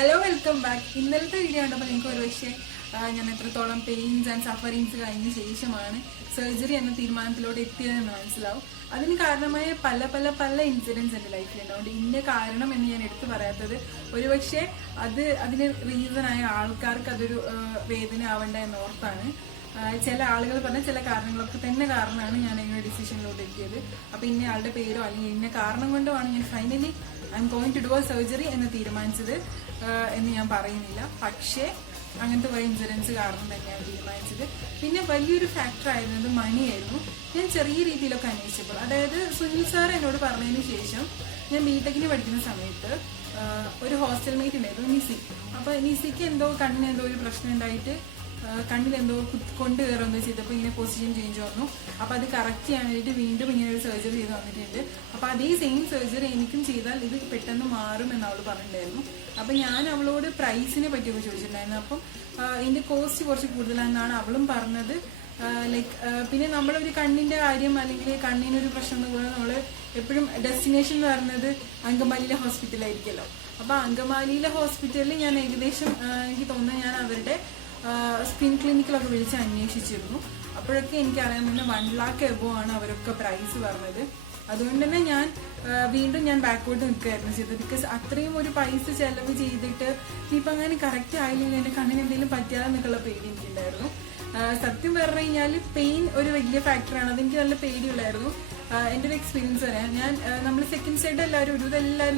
Hello, welcome back. ഇന്നലത്തെ video കണ്ടപ്പോൾ നിങ്ങൾക്ക് ഒരു പക്ഷേ ഞാൻ എത്രത്തോളം പെയിൻസ് ആൻഡ് സഫറിങ്സ് കഴിഞ്ഞ ശേഷമാണ് സർജറി എന്ന തീരുമാനത്തിലോട്ട് എത്തിയതെന്ന് മനസ്സിലാവും. അതിന് കാരണമായ പല പല പല ഇൻസിഡൻസ് എൻ്റെ ലൈഫിലുണ്ട്. അതുകൊണ്ട് ഇന്ന കാരണം എന്ന് ഞാൻ എടുത്തു പറയാത്തത് ഒരുപക്ഷെ അതിന് റീസണായ ആൾക്കാർക്ക് അതൊരു വേദന ആവണ്ട എന്നോർത്താണ്. ചില ആളുകൾ പറഞ്ഞ ചില കാരണങ്ങളൊക്കെ തന്നെ കാരണമാണ് ഞാൻ ഇങ്ങനെ ഡിസിഷനിലോട്ട് എത്തിയത്. അപ്പം ഇന്ന ആളുടെ പേരോ അല്ലെങ്കിൽ ഇന്ന കാരണം കൊണ്ടുമാണ് ഞാൻ finally I am going to do a surgery എന്ന് തീരുമാനിച്ചത് എന്ന് ഞാൻ പറയുന്നില്ല. പക്ഷേ അങ്ങനത്തെ കുറേ ഇൻഷുറൻസ് കാരണം തന്നെയാണ് തീരുമാനിച്ചത്. പിന്നെ വലിയൊരു ഫാക്ടർ ആയിരുന്നത് മണിയായിരുന്നു. ഞാൻ ചെറിയ രീതിയിലൊക്കെ അന്വേഷിച്ചപ്പോൾ, അതായത് സുനിൽ സാർ എന്നോട് പറഞ്ഞതിന് ശേഷം ഞാൻ ബിടെക്കിന് പഠിക്കുന്ന സമയത്ത് ഒരു ഹോസ്റ്റൽ മേറ്റ് ഉണ്ടായിരുന്നു, നിസി. അപ്പോൾ നിസിക്ക് എന്തോ കണ്ണിന് എന്തോ ഒരു പ്രശ്നം ഉണ്ടായിട്ട് കണ്ണിലെന്തോ കൊണ്ട് കയറുമെന്ന് ചെയ്തപ്പോൾ ഇങ്ങനെ പൊസിഷൻ ചേഞ്ച് വന്നു. അപ്പോൾ അത് കറക്റ്റ് ചെയ്യാൻ വേണ്ടിയിട്ട് വീണ്ടും ഇങ്ങനെ ഒരു സർജറി ചെയ്ത് വന്നിട്ടുണ്ട്. അപ്പോൾ അതേ സെയിം സർജറി എനിക്കും ചെയ്താൽ ഇത് പെട്ടെന്ന് മാറും എന്ന് അവൾ പറഞ്ഞിട്ടുണ്ടായിരുന്നു. അപ്പം ഞാൻ അവളോട് പ്രൈസിനെ പറ്റിയൊക്കെ ചോദിച്ചിട്ടുണ്ടായിരുന്നു. അപ്പം ഇതിൻ്റെ കോസ്റ്റ് കുറച്ച് കൂടുതലാണെന്നാണ് അവളും പറഞ്ഞത്. ലൈക്ക് പിന്നെ നമ്മളൊരു കണ്ണിൻ്റെ കാര്യം അല്ലെങ്കിൽ കണ്ണിനൊരു പ്രശ്നം പോലെ നമ്മൾ എപ്പോഴും ഡെസ്റ്റിനേഷൻ എന്ന് പറയുന്നത് അങ്കമാലിയിലെ ഹോസ്പിറ്റലായിരിക്കുമല്ലോ. അപ്പോൾ അങ്കമാലിയിലെ ഹോസ്പിറ്റലിൽ ഞാൻ ഏകദേശം എനിക്ക് തോന്നുന്നത് ഞാൻ അവരുടെ സ്കിൻ ക്ലിനിക്കിലൊക്കെ വിളിച്ച് അന്വേഷിച്ചിരുന്നു. അപ്പോഴൊക്കെ എനിക്കറിയാൻ പിന്നെ 1 lakh എബോവ് ആണ് അവരൊക്കെ പ്രൈസ് പറഞ്ഞത്. അതുകൊണ്ട് തന്നെ വീണ്ടും ഞാൻ ബാക്കോട്ട് നിൽക്കുകയായിരുന്നു ചെയ്തത്. ബിക്കോസ് അത്രയും ഒരു പൈസ ചെലവ് ചെയ്തിട്ട് ഇനിയിപ്പോൾ അങ്ങനെ കറക്റ്റ് ആയില്ലെങ്കിൽ എൻ്റെ കണ്ണിന് എന്തെങ്കിലും പറ്റിയാലെന്നൊക്കെയുള്ള പേടി എനിക്കുണ്ടായിരുന്നു. സത്യം പറഞ്ഞു കഴിഞ്ഞാൽ പെയിൻ ഒരു വലിയ ഫാക്ടറാണ്. അതെനിക്ക് നല്ല പേടിയുള്ളായിരുന്നു. എൻ്റെ ഒരു എക്സ്പീരിയൻസ് പറയാം. നമ്മൾ സെക്കൻഡ് സൈഡ് എല്ലാവരും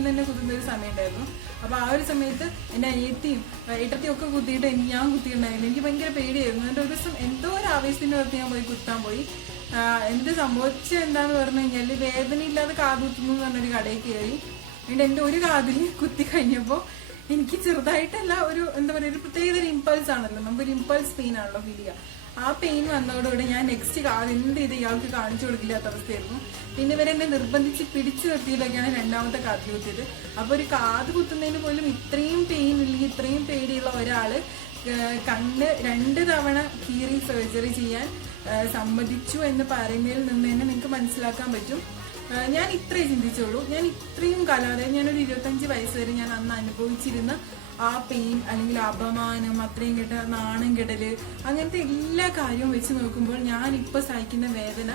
തന്നെ കുത്തുന്ന ഒരു സമയം ഉണ്ടായിരുന്നു. അപ്പോൾ ആ ഒരു സമയത്ത് എൻ്റെ അനിയത്തിയും ഏട്ടത്തിയും ഒക്കെ കുത്തിയിട്ട് ഞാൻ കുത്തിയിട്ടുണ്ടായിരുന്നു. എനിക്ക് ഭയങ്കര പേടിയായിരുന്നു. എൻ്റെ ഒരു ദിവസം എന്തോ ഒരു ആവേശത്തിൻ്റെ പുറത്ത് ഞാൻ കുത്താൻ പോയി. എന്ത് സംഭവിച്ചത് എന്താന്ന് പറഞ്ഞു കഴിഞ്ഞാൽ വേദനയില്ലാതെ കാത് കുത്തുന്നു എന്ന് പറഞ്ഞൊരു കടയിൽ കയറി. എന്നിട്ട് എൻ്റെ ഒരു കാതിൽ കുത്തി കഴിഞ്ഞപ്പോൾ എനിക്ക് ചെറുതായിട്ടല്ല ഒരു എന്താ പറയുക, ഒരു പ്രത്യേക ഒരു ഇമ്പൾസ് ആണല്ലോ, നമുക്കൊരു ഇമ്പൾസ് പെയിൻ ആണല്ലോ ഫീൽ ചെയ്യുക. ആ പെയിൻ വന്നതോടുകൂടി ഞാൻ നെക്സ്റ്റ് കാത് എന്ത് ചെയ്ത് ഇയാൾക്ക് കാണിച്ചു കൊടുക്കില്ലാത്ത അവസ്ഥയായിരുന്നു. പിന്നെ ഇവരെന്നെ നിർബന്ധിച്ച് പിടിച്ചു നിർത്തിയിട്ടൊക്കെയാണ് രണ്ടാമത്തെ കാതിൽ കുത്തിയത്. അപ്പോൾ ഒരു കാത് കുത്തുന്നതിന് പോലും ഇത്രയും പെയിൻ ഇല്ലെങ്കിൽ ഇത്രയും പേടിയുള്ള ഒരാൾ കണ്ണ് 2 തവണ കീറി സർജറി ചെയ്യാൻ സമ്മതിച്ചു എന്ന് പറയുന്നതിൽ നിന്ന് തന്നെ നിങ്ങൾക്ക് മനസ്സിലാക്കാൻ പറ്റും. ഞാൻ ഇത്രേ ചിന്തിച്ചുള്ളൂ. ഞാൻ ഇത്രയും കാലം, അതായത് ഞാനൊരു 25 വയസ്സ് വരെ ഞാൻ അന്ന് അനുഭവിച്ചിരുന്ന ആ പെയിൻ അല്ലെങ്കിൽ അപമാനം, അത്രയും കെട്ട നാണം കെടല്, അങ്ങനത്തെ എല്ലാ കാര്യവും വെച്ച് നോക്കുമ്പോൾ ഞാനിപ്പോൾ സഹിക്കുന്ന വേദന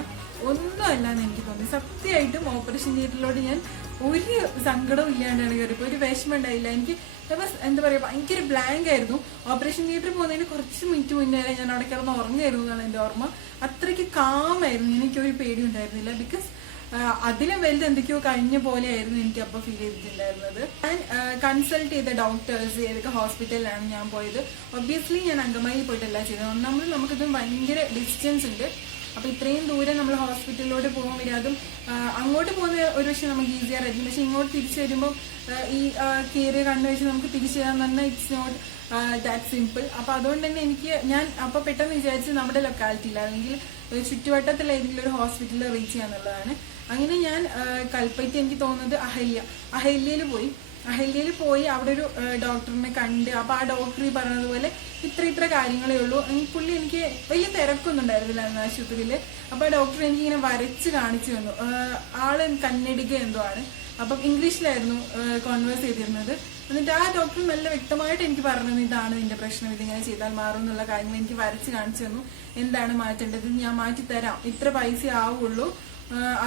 ഒന്നുമല്ല എന്ന് എനിക്ക് തോന്നി. സത്യമായിട്ടും ഓപ്പറേഷൻ തിയേറ്ററിലോട്ട് ഞാൻ ഒരു സങ്കടവും ഇല്ലാണ്ടാണ് കയറിപ്പോൾ. ഒരു വിഷമം ഉണ്ടായില്ല. എനിക്ക് എന്താ പറയുക, ഭയങ്കര ബ്ലാങ്ക് ആയിരുന്നു. ഓപ്പറേഷൻ തിയേറ്ററിൽ പോകുന്നതിന് കുറച്ച് മിനിറ്റ് മുന്നേ ഞാൻ അവിടെ കിടന്ന് ഉറങ്ങായിരുന്നു എന്നാണ് എൻ്റെ ഓർമ്മ. അത്രയ്ക്ക് കാമായിരുന്നു. എനിക്കൊരു പേടി ഉണ്ടായിരുന്നില്ല. ബിക്കോസ് അതിലും വലുത് എന്തൊക്കെയോ കഴിഞ്ഞ പോലെയായിരുന്നു എനിക്ക് അപ്പോൾ ഫീൽ ചെയ്തിട്ടുണ്ടായിരുന്നത്. ഞാൻ കൺസൾട്ട് ചെയ്ത ഡോക്ടേഴ്സ് ഏതൊക്കെ ഹോസ്പിറ്റലിലാണ് ഞാൻ പോയത്. ഒബ്വിയസ്ലി ഞാൻ അങ്കമാലിയിൽ പോയിട്ടല്ല ചെയ്തത്. ഒന്നാമത് നമുക്കിത് ഭയങ്കര ഡിസ്റ്റൻസ് ഉണ്ട്. അപ്പോൾ ഇത്രയും ദൂരം നമ്മൾ ഹോസ്പിറ്റലിലോട്ട് പോകാൻ വരും. അതും അങ്ങോട്ട് പോകുന്ന ഒരു പക്ഷേ നമുക്ക് ഈസിയറായിരിക്കും. പക്ഷെ ഇങ്ങോട്ട് തിരിച്ചു വരുമ്പോൾ ഈ കയറിയ കണ്ണു വെച്ച് നമുക്ക് തിരിച്ചു തരാൻ പറഞ്ഞാൽ ഇറ്റ്സ് നോട്ട് ദാറ്റ് സിമ്പിൾ. അപ്പോൾ അതുകൊണ്ട് തന്നെ ഞാൻ അപ്പോൾ പെട്ടെന്ന് വിചാരിച്ച് നമ്മുടെ ലൊക്കാലിറ്റിയിൽ അല്ലെങ്കിൽ ചുറ്റുവട്ടത്തിൽ ഏതെങ്കിലും ഒരു ഹോസ്പിറ്റലിൽ റീച്ച് ചെയ്യാന്നുള്ളതാണ്. അങ്ങനെ ഞാൻ കൽപ്പറ്റ, എനിക്ക് തോന്നുന്നത് അഹല്യയിൽ പോയി അവിടെ ഒരു ഡോക്ടറിനെ കണ്ട്. അപ്പോൾ ആ ഡോക്ടർ ഈ പറഞ്ഞതുപോലെ ഇത്ര കാര്യങ്ങളേ ഉള്ളൂ. പുള്ളി എനിക്ക് വലിയ തിരക്കൊന്നും ഉണ്ടായിരുന്നില്ല അന്ന് ആശുപത്രിയിൽ. അപ്പോൾ ആ ഡോക്ടർ എനിക്കിങ്ങനെ വരച്ച് കാണിച്ചു തന്നു. ആള് കന്നഡിക എന്തോ ആണ്. അപ്പം ഇംഗ്ലീഷിലായിരുന്നു കോൺവേഴ്സ് ചെയ്തിരുന്നത്. എന്നിട്ട് ആ ഡോക്ടർ നല്ല വ്യക്തമായിട്ട് എനിക്ക് പറഞ്ഞു, ഇതാണ് നിന്റെ പ്രശ്നം, ഇതിങ്ങനെ ചെയ്താൽ മാറും എന്നുള്ള കാര്യങ്ങൾ എനിക്ക് വരച്ച് കാണിച്ചു തന്നു. എന്താണ് മാറ്റേണ്ടത്, ഞാൻ മാറ്റിത്തരാം, ഇത്ര പൈസ ആവുള്ളൂ,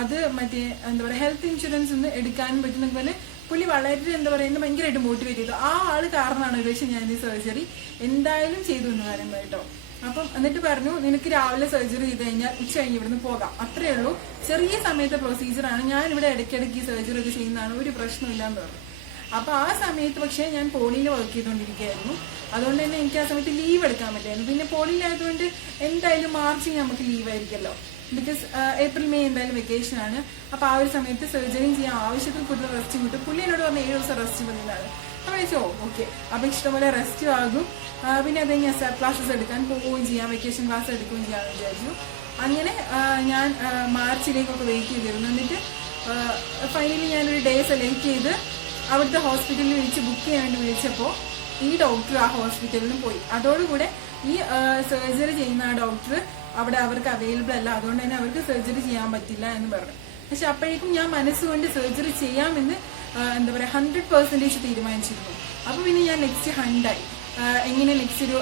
അത് മറ്റേ എന്താ പറയുക ഹെൽത്ത് ഇൻഷുറൻസ് ഒന്ന് എടുക്കാനും പറ്റുന്ന പോലെ പുള്ളി വളരെ എന്താ പറയുക ഭയങ്കരമായിട്ട് മോട്ടിവേറ്റ് ചെയ്തു. ആ ആള് കാരണമാണ് ഒരുപക്ഷെ ഞാൻ ഈ സർജറി എന്തായാലും ചെയ്തു എന്ന് പറയുന്നത് കേട്ടോ. അപ്പം എന്നിട്ട് പറഞ്ഞു, നിനക്ക് രാവിലെ സർജറി ചെയ്ത് കഴിഞ്ഞാൽ ഉച്ച കഴിഞ്ഞ് ഇവിടുന്ന് പോകാം, അത്രയേ ഉള്ളൂ, ചെറിയ സമയത്തെ പ്രൊസീജിയറാണ്, ഞാൻ ഇവിടെ ഇടയ്ക്കിടയ്ക്ക് ഈ സർജറി ഒക്കെ ചെയ്യുന്നതാണ്, ഒരു പ്രശ്നമില്ലാന്ന് പറഞ്ഞു. അപ്പോൾ ആ സമയത്ത് പക്ഷേ ഞാൻ പോളിയിൽ വർക്ക് ചെയ്തുകൊണ്ടിരിക്കുകയായിരുന്നു. അതുകൊണ്ട് തന്നെ എനിക്ക് ആ സമയത്ത് ലീവ് എടുക്കാൻ പറ്റുമായിരുന്നു. പിന്നെ പോളിയിലായതുകൊണ്ട് എന്തായാലും മാർച്ചിൽ നമുക്ക് ലീവായിരിക്കുമല്ലോ. ബിക്കോസ് ഏപ്രിൽ മെയ് എന്തായാലും വെക്കേഷനാണ്. അപ്പോൾ ആ ഒരു സമയത്ത് സർജറിയും ചെയ്യാൻ ആവശ്യത്തിൽ കൂടുതൽ റെസ്റ്റ് കിട്ടും. പുള്ളി എന്നോട് പറഞ്ഞ 7 ദിവസം റെസ്റ്റ് മതിയെന്നാണ്. അപ്പോൾ വെച്ചോ ഓക്കെ, അപ്പോൾ ഇഷ്ടംപോലെ റെസ്റ്റും ആകും. പിന്നെ അത് കഴിഞ്ഞ് ക്ലാസ്സസ് എടുക്കാൻ പോവുകയും ചെയ്യാം, വെക്കേഷൻ ക്ലാസ് എടുക്കുകയും ചെയ്യാമെന്ന് വിചാരിച്ചു. അങ്ങനെ ഞാൻ മാർച്ചിലേക്കൊക്കെ വെയിറ്റ് ചെയ്തിരുന്നു. എന്നിട്ട് ഫൈനലി ഞാനൊരു ഡേ സെലക്ട് ചെയ്ത് അവിടുത്തെ ഹോസ്പിറ്റലിൽ വിളിച്ച് ബുക്ക് ചെയ്യാൻ വേണ്ടി വിളിച്ചപ്പോൾ ഈ ഡോക്ടർ ആ ഹോസ്പിറ്റലിലും പോയി. അതോടുകൂടെ ഈ സർജറി ചെയ്യുന്ന ആ ഡോക്ടർ അവിടെ അവർക്ക് അവൈലബിൾ അല്ല. അതുകൊണ്ട് തന്നെ അവർക്ക് സർജറി ചെയ്യാൻ പറ്റില്ല എന്ന് പറഞ്ഞു. പക്ഷെ അപ്പോഴേക്കും ഞാൻ മനസ്സുകൊണ്ട് സർജറി ചെയ്യാമെന്ന് എന്താ പറയുക 100% തീരുമാനിച്ചിരുന്നു. അപ്പോൾ പിന്നെ ഞാൻ നെക്സ്റ്റ് ഹണ്ടായി എങ്ങനെ നെക്സ്റ്റ് ഒരു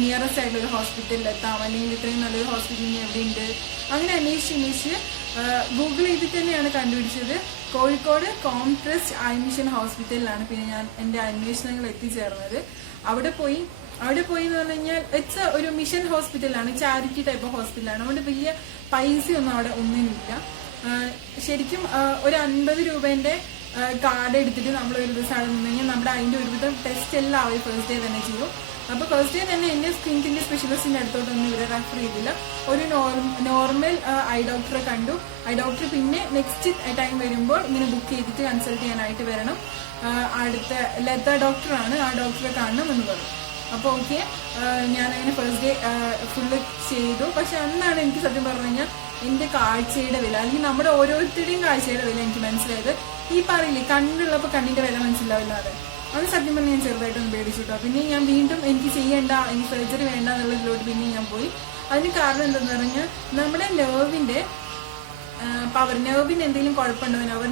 നിയറസ്റ്റ് ആയിട്ടുള്ള ഒരു ഹോസ്പിറ്റലിൽ എത്താം, അല്ലെങ്കിൽ ഇത്രയും നല്ലൊരു ഹോസ്പിറ്റലിൽ എവിടെയുണ്ട്, അങ്ങനെ അന്വേഷിച്ച് ഗൂഗിൾ ചെയ്തിട്ട് തന്നെയാണ് കണ്ടുപിടിച്ചത്. കോഴിക്കോട് കോംട്രസ്റ്റ് ഐ മിഷൻ ഹോസ്പിറ്റലിലാണ് പിന്നെ ഞാൻ എൻ്റെ അന്വേഷണങ്ങൾ എത്തിച്ചേർന്നത്. അവിടെ പോയി എന്ന് പറഞ്ഞു കഴിഞ്ഞാൽ ഇറ്റ്സ് ഒരു മിഷൻ ഹോസ്പിറ്റലാണ്, ചാരിറ്റി ടൈപ്പ് ഓഫ് ഹോസ്പിറ്റലാണ്. അതുകൊണ്ട് വലിയ പൈസയൊന്നും അവിടെ ഒന്നിനുമില്ല. ശരിക്കും ഒരു 50 രൂപേൻ്റെ കാർഡ് എടുത്തിട്ട് നമ്മൾ ഒരു ദിവസം അവിടെ നിന്ന് കഴിഞ്ഞാൽ നമ്മുടെ അതിൻ്റെ ഒരുവിധം ടെസ്റ്റ് എല്ലാം അവർ ഫസ്റ്റ് ഡേ തന്നെ ചെയ്യും. അപ്പോൾ ഫസ്റ്റ് ഡേ തന്നെ എൻ്റെ സ്കിന്നിൻ്റെ സ്പെഷ്യലിസ്റ്റിൻ്റെ അടുത്തോട്ടൊന്നും ഇവരെ റെഫർ ചെയ്തില്ല. ഒരു നോർമൽ ഐ ഡോക്ടറെ കണ്ടു. ഐ ഡോക്ടർ പിന്നെ നെക്സ്റ്റ് ടൈം വരുമ്പോൾ ഇങ്ങനെ ബുക്ക് ചെയ്തിട്ട് കൺസൾട്ട് ചെയ്യാനായിട്ട് വരണം. അടുത്ത ലത ഡോക്ടറാണ്, ആ ഡോക്ടറെ കാണണം എന്ന് പറഞ്ഞു. അപ്പോൾ ഓക്കെ, ഞാനങ്ങനെ ഫസ്റ്റ് ഡേ ഫുള്ള് ചെയ്തു. പക്ഷെ അന്നാണ് എനിക്ക് സത്യം പറഞ്ഞു കഴിഞ്ഞാൽ എൻ്റെ കാഴ്ചയുടെ വില, അല്ലെങ്കിൽ നമ്മുടെ ഓരോരുത്തരുടെയും കാഴ്ചയുടെ വില എനിക്ക് മനസ്സിലായത്. ഈ പറയില്ലേ കണ്ണുള്ളപ്പോൾ കണ്ണിൻ്റെ വില മനസ്സിലാവില്ലാതെ, അത് സത്യം പറഞ്ഞാൽ ഞാൻ ചെറുതായിട്ടൊന്ന് പേടിച്ചു കേട്ടോ. പിന്നെ ഞാൻ വീണ്ടും എനിക്ക് ചെയ്യേണ്ട, എനിക്ക് സർജറി വേണ്ട എന്നുള്ളതിലോട്ട് പിന്നെ ഞാൻ പോയി. അതിന് കാരണം എന്താണെന്ന് പറഞ്ഞാൽ നമ്മുടെ നെർവിൻ്റെ പവർ, നെർവിന് എന്തെങ്കിലും കുഴപ്പമുണ്ടോ,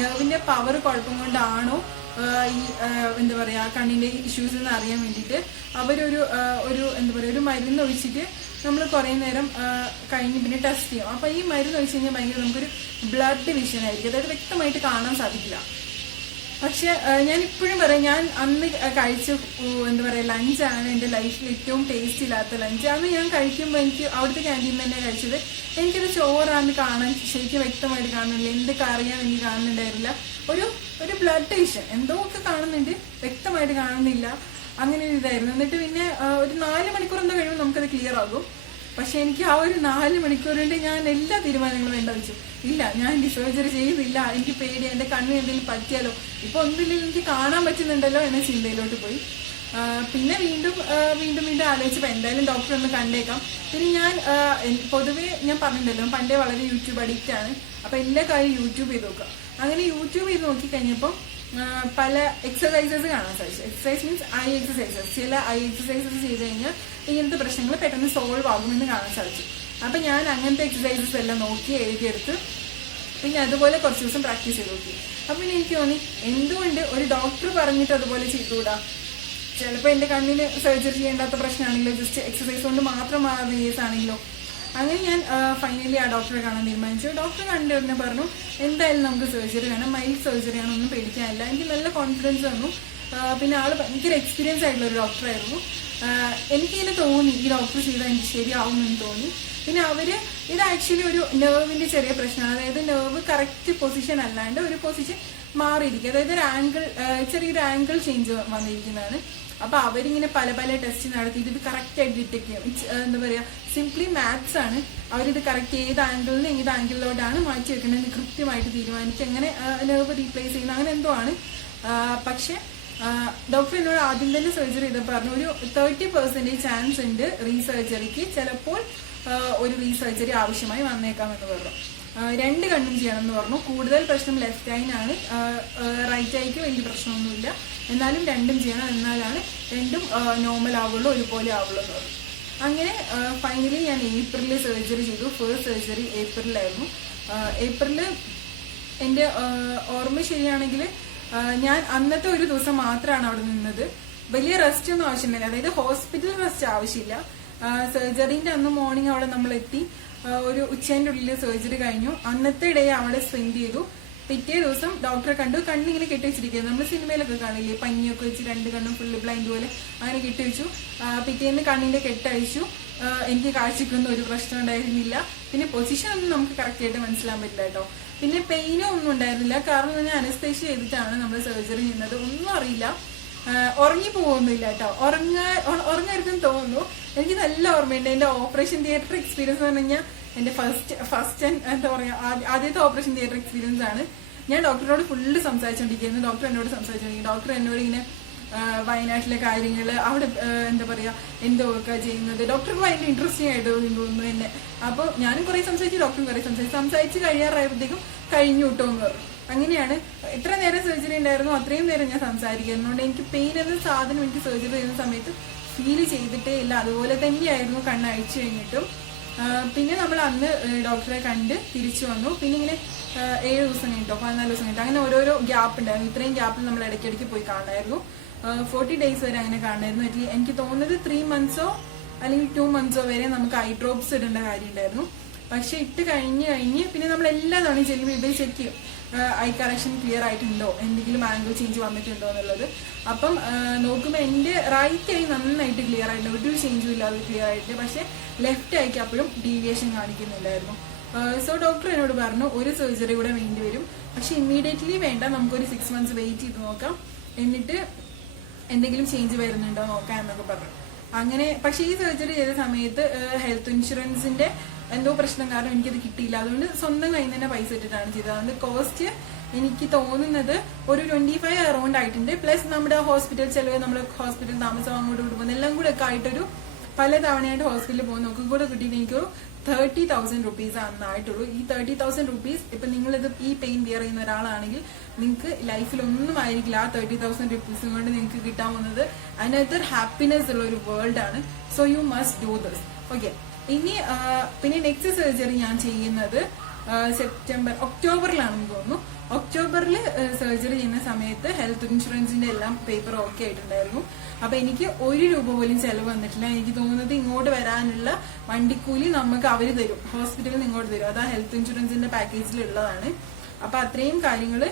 നെർവിൻ്റെ പവർ കുഴപ്പം കൊണ്ടാണോ ഈ എന്താ പറയുക കണ്ണിൻ്റെ ഇഷ്യൂസ് എന്ന് അറിയാൻ വേണ്ടിയിട്ട് അവരൊരു എന്താ പറയുക ഒരു മരുന്ന് ഒഴിച്ചിട്ട് നമ്മൾ കുറേ നേരം കഴിഞ്ഞ് പിന്നെ ടെസ്റ്റ് ചെയ്യും. അപ്പോൾ ഈ മരുന്ന് ഒഴിച്ച് കഴിഞ്ഞാൽ ഭയങ്കര നമുക്കൊരു ബ്ലഡ് വിഷൻ ആയിരിക്കും, അതായത് വ്യക്തമായിട്ട് കാണാൻ സാധിക്കില്ല. പക്ഷെ ഞാൻ ഇപ്പോഴും പറയാം, ഞാൻ അന്ന് കഴിച്ച എന്താ പറയുക ലഞ്ചാണ് എൻ്റെ ലൈഫിൽ ഏറ്റവും ടേസ്റ്റ് ഇല്ലാത്ത ലഞ്ച്. അന്ന് ഞാൻ കഴിക്കുമ്പോൾ എനിക്ക് അവിടുത്തെ ക്യാൻറ്റീൻ തന്നെ കഴിച്ചത്, എനിക്കത് ചോറാന്ന് കാണാൻ ശരിക്കും വ്യക്തമായിട്ട് കാണുന്നില്ല, എന്തൊക്കെ അറിയാൻ എനിക്ക് കാണുന്നുണ്ടായിരുന്നില്ല. ഒരു ബ്ലഡ് വിഷൻ എന്തോ ഒക്കെ കാണുന്നുണ്ട്, വ്യക്തമായിട്ട് കാണുന്നില്ല, അങ്ങനെ ഒരു ഇതായിരുന്നു. എന്നിട്ട് പിന്നെ ഒരു 4 മണിക്കൂർ എന്തോ കഴിയുമ്പോൾ നമുക്കത് ക്ലിയർ ആകും. പക്ഷെ എനിക്ക് ആ ഒരു 4 മണിക്കൂർ കൊണ്ട് ഞാൻ എല്ലാ തീരുമാനങ്ങളും വേണ്ട വെച്ചു. ഇല്ല, ഞാൻ എൻ്റെ സർജറി ചെയ്യുന്നില്ല, എനിക്ക് പേടി, എൻ്റെ കണ്ണിന് എന്തെങ്കിലും പറ്റിയാലോ, ഇപ്പൊ ഒന്നുമില്ലെങ്കിൽ എനിക്ക് കാണാൻ പറ്റുന്നുണ്ടല്ലോ എന്ന ചിന്തയിലോട്ട് പോയി. പിന്നെ വീണ്ടും ആലോചിച്ചപ്പോൾ എന്തായാലും ഡോക്ടറെ ഒന്ന് കണ്ടേക്കാം. പിന്നെ ഞാൻ പൊതുവേ ഞാൻ പറഞ്ഞിട്ടുണ്ടല്ലോ പണ്ടേ വളരെ യൂട്യൂബ് അഡിക്റ്റ് ആണ്. അപ്പൊ എല്ലാ കാര്യം യൂട്യൂബ് ചെയ്ത് നോക്കുക. അങ്ങനെ യൂട്യൂബ് ചെയ്ത് നോക്കിക്കഴിഞ്ഞപ്പോൾ പല എക്സസൈസസ് കാണാൻ സാധിച്ചു. Exercise means I exercises. ചില ഐ എക്സസൈസസ് ചെയ്ത് കഴിഞ്ഞാൽ ഇങ്ങനത്തെ പ്രശ്നങ്ങൾ പെട്ടെന്ന് സോൾവ് ആകുമെന്ന് കാണാൻ സാധിച്ചു. അപ്പം ഞാൻ അങ്ങനത്തെ എക്സസൈസസ് എല്ലാം നോക്കി എഴുതിയെടുത്ത് പിന്നെ അതുപോലെ കുറച്ച് ദിവസം പ്രാക്ടീസ് ചെയ്ത് നോക്കി. അപ്പം പിന്നെ എനിക്ക് തോന്നി എന്തുകൊണ്ട് ഒരു ഡോക്ടർ പറഞ്ഞിട്ട് അതുപോലെ ചെയ്തുകൂടാ, ചിലപ്പോൾ എൻ്റെ കണ്ണിന് സർജറി ചെയ്യേണ്ടാത്ത പ്രശ്നമാണെങ്കിലോ, ജസ്റ്റ് എക്സസൈസ് കൊണ്ട് മാത്രം മാറുന്ന കേസാണെങ്കിലോ. അങ്ങനെ ഞാൻ ഫൈനലി ആ ഡോക്ടറെ കാണാൻ തീരുമാനിച്ചു. ഡോക്ടറെ കണ്ടു തന്നെ പറഞ്ഞു എന്തായാലും നമുക്ക് സർജറി വേണം, മൈൽഡ് സർജറിയാണ്, ഒന്നും പേടിക്കാനില്ല. എനിക്ക് നല്ല കോൺഫിഡൻസ് തന്നു. പിന്നെ ആൾ ഭയങ്കര എക്സ്പീരിയൻസ് ആയിട്ടുള്ള ഒരു ഡോക്ടറായിരുന്നു. എനിക്കിങ്ങനെ തോന്നി ഈ ഡോക്ടർ ചെയ്താൽ എനിക്ക് ശരിയാവുമെന്ന് തോന്നി. പിന്നെ ഇത് ആക്ച്വലി ഒരു നെർവിൻ്റെ ചെറിയ പ്രശ്നമാണ്, അതായത് നെർവ് കറക്റ്റ് പൊസിഷൻ അല്ലാണ്ട് ഒരു പൊസിഷൻ മാറിയിരിക്കുക, അതായത് ഒരു ആംഗിൾ, ചെറിയൊരു ആംഗിൾ ചേഞ്ച് വന്നിരിക്കുന്നതാണ്. അപ്പൊ അവരിങ്ങനെ പല ടെസ്റ്റ് നടത്തിയിട്ട് ഇത് കറക്റ്റ് ആയിട്ട് ഡിറ്റക്ട് ചെയ്യും. എന്താ പറയാ, സിംപ്ലി മാത്സ് ആണ്. അവരിത് കറക്റ്റ് ഏത് ആംഗിളിൽ ഏത് ആംഗിളിലോട്ടാണ് മാറ്റി വെക്കേണ്ടത് കൃത്യമായിട്ട് തീരുമാനിച്ച് എങ്ങനെ നെർവ് റീപ്ലേസ് ചെയ്യുന്ന അങ്ങനെ എന്തോ ആണ്. പക്ഷെ ഡോക്ടർ എന്നോട് ആദ്യം തന്നെ സർജറി ചെയ്തപ്പോൾ പറഞ്ഞു ഒരു 30% ചാൻസ് ഉണ്ട് റീസർജറിക്ക്, ചിലപ്പോൾ ഒരു റീസർജറി ആവശ്യമായി വന്നേക്കാമെന്ന് പറഞ്ഞു. 2 കണ്ണും ചെയ്യണമെന്ന് പറഞ്ഞു. കൂടുതൽ പ്രശ്നം ലെഫ്റ്റ് ഐനാണ്, റൈറ്റ് ഐക്ക് വലിയ പ്രശ്നമൊന്നുമില്ല, എന്നാലും 2ഉം ചെയ്യണം, എന്നാലാണ് 2ഉം നോർമൽ ആവുള്ളൂ, ഒരുപോലെ ആവുള്ളൂ എന്ന് പറഞ്ഞു. അങ്ങനെ ഫൈനലി ഞാൻ ഏപ്രിലിൽ സർജറി ചെയ്തു. ഫസ്റ്റ് സർജറി ഏപ്രിലായിരുന്നു. ഏപ്രിലിൽ എൻ്റെ ഓർമ്മ ശരിയാണെങ്കിൽ ഞാൻ അന്നത്തെ ഒരു ദിവസം മാത്രമാണ് അവിടെ നിന്നത്. വലിയ റെസ്റ്റ് ഒന്നും ആവശ്യമില്ല, അതായത് ഹോസ്പിറ്റൽ റെസ്റ്റ് ആവശ്യമില്ല. സർജറിന്റെ അന്ന് മോർണിംഗ് അവിടെ നമ്മൾ എത്തി, ഒരു ഉച്ചേൻ്റെ ഉള്ളിൽ സർജറി കഴിഞ്ഞു. അന്നത്തെ ഡേ അവിടെ സ്പെൻഡ് ചെയ്തു. പിറ്റേ ദിവസം ഡോക്ടറെ കണ്ടു. കണ്ണിങ്ങനെ കെട്ടിവെച്ചിരിക്കുന്നത് നമ്മൾ സിനിമയിലൊക്കെ കാണില്ലേ, പഞ്ഞിയൊക്കെ വെച്ച് 2 കണ്ണും ഫുള്ള് ബ്ലൈൻഡ് പോലെ അങ്ങനെ കെട്ടിവെച്ചു. പിറ്റേന്ന് കണ്ണിന്റെ കെട്ടഴിച്ചു. എനിക്ക് കാഴ്ചക്കൊന്നും ഒരു പ്രശ്നം ഉണ്ടായിരുന്നില്ല. പിന്നെ പൊസിഷൻ ഒന്നും നമുക്ക് കറക്റ്റ് ആയിട്ട് മനസ്സിലാൻ പറ്റില്ല കേട്ടോ. പിന്നെ പെയിനോ ഒന്നും ഉണ്ടായിരുന്നില്ല, കാരണം ഞാൻ അനസ്തേഷ്യ ചെയ്തിട്ടാണ് നമ്മൾ സർജറി ചെയ്യുന്നത്. ഒന്നും അറിയില്ല, ഉറങ്ങി പോകുന്നില്ല കേട്ടോ. ഉറങ്ങരുതെന്ന് തോന്നുന്നു. എനിക്ക് നല്ല ഓർമ്മയുണ്ട് എൻ്റെ ഓപ്പറേഷൻ തിയേറ്റർ എക്സ്പീരിയൻസ് എന്ന് പറഞ്ഞു കഴിഞ്ഞാൽ എൻ്റെ ഫസ്റ്റ് എന്താ പറയുക ആദ്യത്തെ ഓപ്പറേഷൻ തിയേറ്റർ എക്സ്പീരിയൻസ് ആണ്. ഞാൻ ഡോക്ടറോട് ഫുള്ള് സംസാരിച്ചുകൊണ്ടിരിക്കുന്നു. ഡോക്ടർ എന്നോട് സംസാരിച്ചുകൊണ്ടിരിക്കും. ഡോക്ടർ എന്നോട് ഇങ്ങനെ വയനാട്ടിലെ കാര്യങ്ങൾ, അവിടെ എന്താ പറയുക എന്തൊക്കെ ചെയ്യുന്നത്, ഡോക്ടർക്ക് ഭയങ്കര ഇൻട്രസ്റ്റിംഗ് ആയിട്ട് തോന്നുന്നു എന്നെ. അപ്പോൾ ഞാനും കുറേ സംസാരിച്ചു, ഡോക്ടറും കുറേ സംസാരിച്ച് കഴിയാറായപ്പോഴത്തേക്കും കഴിഞ്ഞു കിട്ടോ എന്ന് പറഞ്ഞു. അങ്ങനെയാണ് എത്ര നേരം സർജറി ഉണ്ടായിരുന്നു അത്രയും നേരം ഞാൻ സംസാരിക്കുന്നതുകൊണ്ട് എനിക്ക് പെയിൻ എന്ന സാധനം എനിക്ക് സർജറി ചെയ്യുന്ന സമയത്ത് ഫീൽ ചെയ്തിട്ടേ ഇല്ല. അതുപോലെ തന്നെയായിരുന്നു കണ്ണ് അഴിച്ചു കഴിഞ്ഞിട്ടും. പിന്നെ നമ്മൾ അന്ന് ഡോക്ടറെ കണ്ട് തിരിച്ചു വന്നു. പിന്നെ ഇങ്ങനെ 7 ദിവസം കഴിഞ്ഞിട്ടോ 14 ദിവസം കഴിഞ്ഞിട്ടോ അങ്ങനെ ഓരോരോ ഗ്യാപ്പ് ഉണ്ടായിരുന്നു. ഇത്രയും ഗ്യാപ്പിൽ നമ്മൾ ഇടയ്ക്കിടയ്ക്ക് പോയി കാണാമായിരുന്നു. 40 days വരെ അങ്ങനെ കാണുമായിരുന്നു. എനിക്ക് തോന്നുന്നത് 3 months അല്ലെങ്കിൽ 2 months വരെ നമുക്ക് ഐ ഡ്രോപ്സ് ഇടേണ്ട കാര്യം ഉണ്ടായിരുന്നു. പക്ഷെ ഇട്ട് കഴിഞ്ഞ് പിന്നെ നമ്മൾ എല്ലാ തവണയും ചെല്ലുമ്പോൾ ഇവർ ചെക്ക് ചെയ്യും ഐ കറക്ഷൻ ക്ലിയർ ആയിട്ടുണ്ടോ, എന്തെങ്കിലും ആംഗിൾ ചേഞ്ച് വന്നിട്ടുണ്ടോ എന്നുള്ളത്. അപ്പം നോക്കുമ്പോൾ എൻ്റെ റൈറ്റ് ഐ നന്നായിട്ട് ക്ലിയർ ആയിട്ടുണ്ട്, ഒരു ചേഞ്ചും ഇല്ലാതെ ക്ലിയർ ആയിട്ട്. പക്ഷെ ലെഫ്റ്റ് ഐക്ക് അപ്പോഴും ഡീവിയേഷൻ കാണിക്കുന്നുണ്ടായിരുന്നു. സോ ഡോക്ടർ എന്നോട് പറഞ്ഞു ഒരു സർജറി കൂടെ വേണ്ടി വരും, പക്ഷെ ഇമ്മീഡിയറ്റ്ലി വേണ്ട, നമുക്കൊരു 6 months വെയിറ്റ് ചെയ്ത് നോക്കാം, എന്നിട്ട് എന്തെങ്കിലും ചേഞ്ച് വരുന്നുണ്ടോ നോക്കാം എന്നൊക്കെ പറഞ്ഞു. അങ്ങനെ പക്ഷെ ഈ സർജറി ചെയ്ത സമയത്ത് ഹെൽത്ത് ഇൻഷുറൻസിന്റെ എന്തോ പ്രശ്നം കാരണം എനിക്കത് കിട്ടിയില്ല. അതുകൊണ്ട് സ്വന്തം കയ്യിൽ നിന്ന് തന്നെ പൈസ ഇട്ടിട്ടാണ് ചെയ്തത്. അതുകൊണ്ട് കോസ്റ്റ് എനിക്ക് തോന്നുന്നത് ഒരു 25 അറൗണ്ട് ആയിട്ടുണ്ട്. പ്ലസ് നമ്മുടെ ഹോസ്പിറ്റൽ ചെലവ്, നമ്മൾ ഹോസ്പിറ്റൽ താമസം അങ്ങോട്ട് പോകുന്നത് എല്ലാം കൂടെ ഒക്കെ ആയിട്ടൊരു പല തവണയായിട്ട് ഹോസ്പിറ്റലിൽ പോകുന്ന ഒക്കെ കൂടെ കിട്ടിയിട്ട് എനിക്കൊരു 30,000 rupees ആയിട്ടുള്ളൂ. ഈ 30,000 rupees ഇപ്പൊ നിങ്ങളിത് ഈ പെയിൻ ബിയർ ചെയ്യുന്ന ഒരാളാണെങ്കിൽ നിങ്ങൾക്ക് ലൈഫിൽ ഒന്നും ആയിരിക്കില്ല. ആ 30,000 rupees കൊണ്ട് നിങ്ങൾക്ക് കിട്ടാൻ പോകുന്നത് അനദർ ഹാപ്പിനെസ് ഉള്ള ഒരു വേൾഡ് ആണ്. So you must do this. Okay, ഇനി പിന്നെ നെക്സ്റ്റ് സർജറി ഞാൻ ചെയ്യുന്നത് ഒക്ടോബറിലാണെന്ന് തോന്നുന്നു. ഒക്ടോബറിൽ സർജറി ചെയ്യുന്ന സമയത്ത് ഹെൽത്ത് ഇൻഷുറൻസിന്റെ എല്ലാം പേപ്പർ ഓക്കെ ആയിട്ടുണ്ടായിരുന്നു. അപ്പൊ എനിക്ക് 1 രൂപ പോലും ചെലവ് വന്നിട്ടില്ല. എനിക്ക് തോന്നുന്നത് ഇങ്ങോട്ട് വരാനുള്ള വണ്ടിക്കൂലി നമുക്ക് അവര് തരും, ഹോസ്പിറ്റലിൽ നിന്ന് ഇങ്ങോട്ട് തരും. അത് ആ ഹെൽത്ത് ഇൻഷുറൻസിന്റെ പാക്കേജിൽ ഉള്ളതാണ്. അപ്പൊ അത്രയും കാര്യങ്ങൾ